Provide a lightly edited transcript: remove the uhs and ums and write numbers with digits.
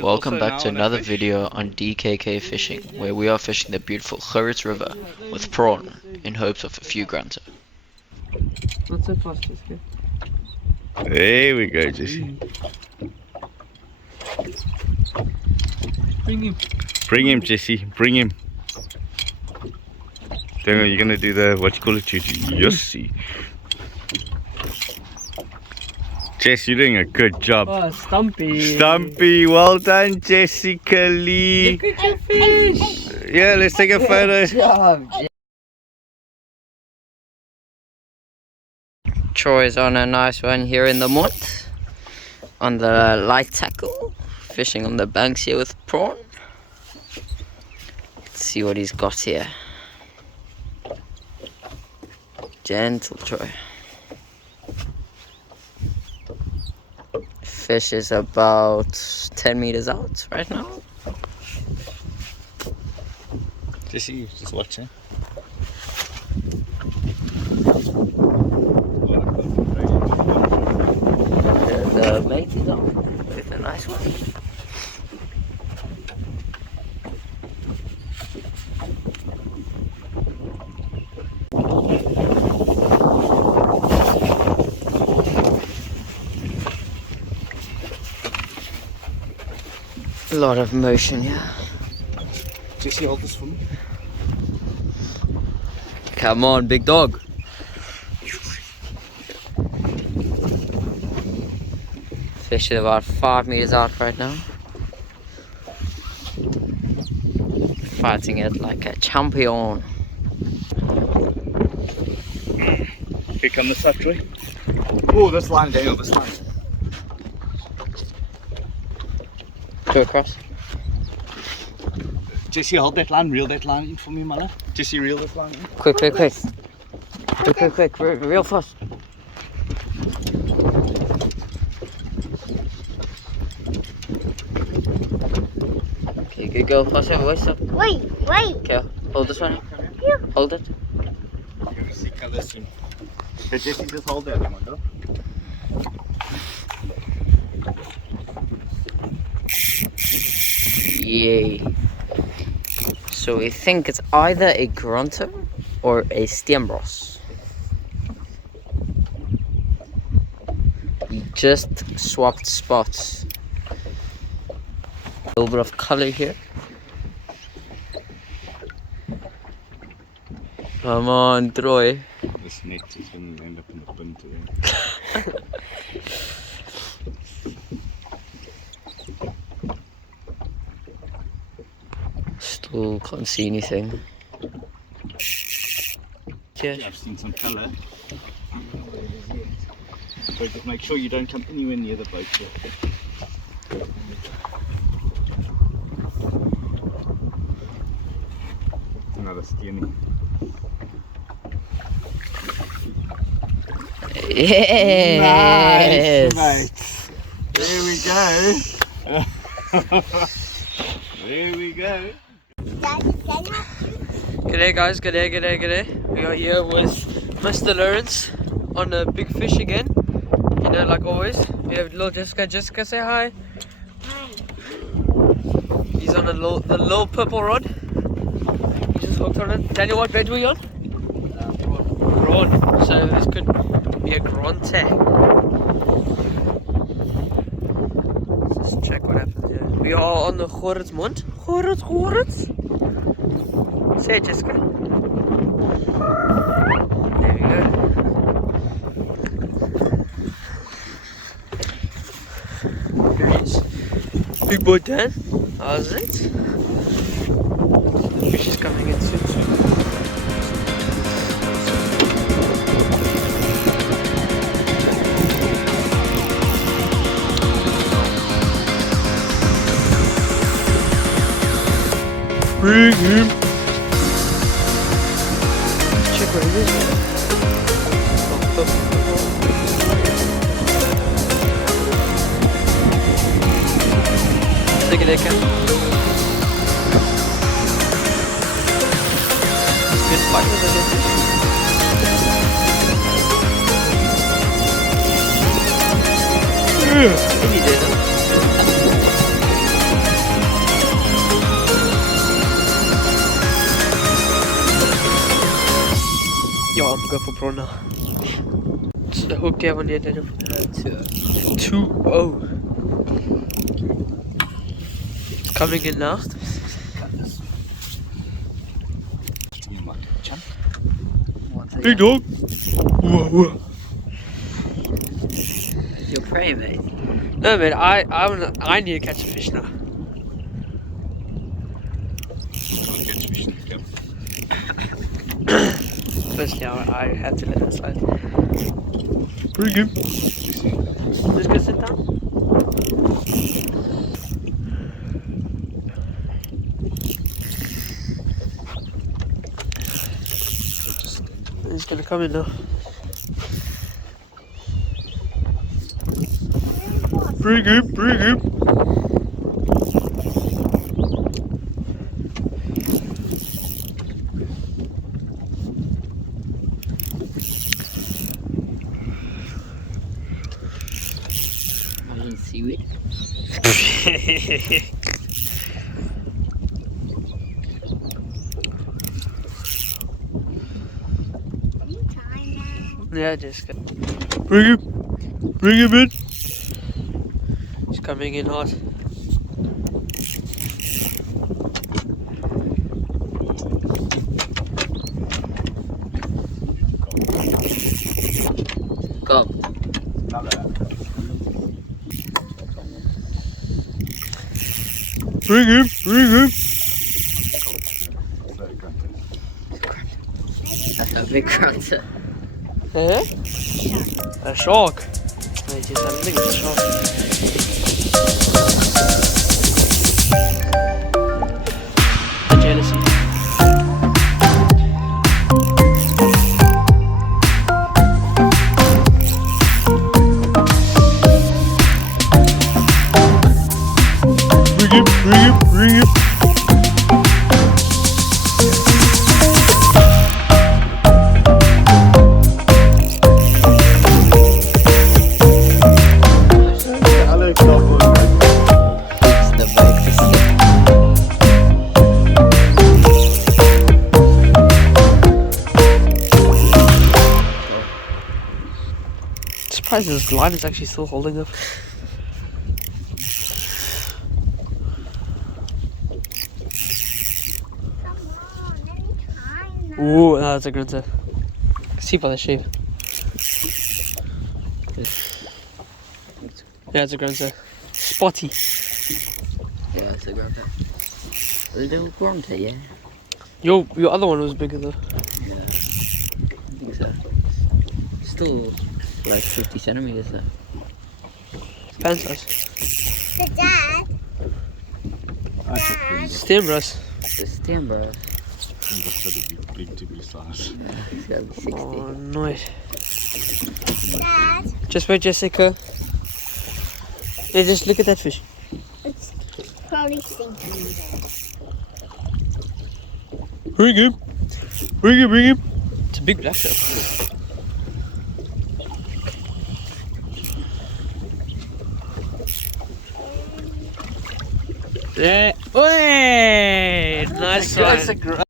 Welcome back to another video on DKK Fishing, where we are fishing the beautiful Gerrits River with prawn in hopes of a few grunter. Not so fast, Jessica. There we go, Jesse. Bring him. Bring him, Jesse. Bring him. Daniel, you're gonna do the what you call it, Jesse. Jess, you're doing a good job. Oh, Stumpy. Stumpy, well done, Jessica Lee. Look at your fish. Yeah, let's take a photo. Good job, Troy's on a nice one here in the mud on the light tackle, fishing on the banks here with prawn. Let's see what he's got here. Gentle Troy. Fish is about 10 meters out right now. Jesse, just watching. The mate is on with a nice one. A lot of motion here. Jesse, hold this for me. Come on, big dog. Fish is about 5 meters out right now. Fighting it like a champion. Okay, come this side, Troy. Oh, this line, Daniel, this line. Go across. Jesse, hold that line, reel that line in for me, Mala. Jesse, reel this line in. Quick. Quick, real fast. Okay, good girl, fast over, wait, stop. Wait. Okay, hold this one. Hold it. Okay, see color soon. Okay, Jesse, just hold that, my girl. Yay. So we think it's either a grunter or a Steenbras. We just swapped spots. A little bit of color here. Come on, Troy. This net is going to end up in the bin today. Still can't see anything. Yeah, I've seen some colour. So just make sure you don't come anywhere near the boat here. Another steamy. Yes! Nice, mate. There we go. There we go. G'day guys, g'day. We are here with Mr. Lawrence on a big fish again. You know, like always. We have little Jessica. Jessica, say hi. Hi. He's on the little purple rod. He just hooked on it. Daniel, what bait were you on? Prawn. So this could be a grunter. Let's just check what happens here. We are on the Gerrits Mond. Gerrits. Say it, Jessica. There we go. Nice. Big boy Dan. How's it? The fish is coming in soon. Bring him. Check what it is. Take it, Eka. Good fight with the fish. He did it. go for prawn now. So the hook do you have on here, Daniel? 2. Oh. It's coming in now. Big dog. Whoa, whoa. Your prey, mate. No, man, I need to catch a fish now. Firstly, I have to let that slide. Bring him. Just go sit down. He's gonna come in now. Bring him, bring him. Imagine seaweed. Yeah, Jessica. Bring him in. He's coming in hot. Come. Bring him. That's a big cruncher. Eh? A shark. I just have a look at the shark. The jealousy. Bring him. Surprised this line is actually still holding up. Ooh, that's a grunter. See by the shape. Yeah, it's a grunter. Spotty. Yeah, it's a grunter. A little grunter, yeah. Your other one was bigger though. Yeah, I think so. Still like 50 centimeters though. Pan size. The dad. Steenbras. The Steenbras. Big to be size. Yeah, he's got to be 60. Oh, nice. Dad. Just wait, Jessica. Yeah, just look at that fish. It's probably sinking in there. Bring him. It's a big blacktail. Yeah. Oi! Nice one.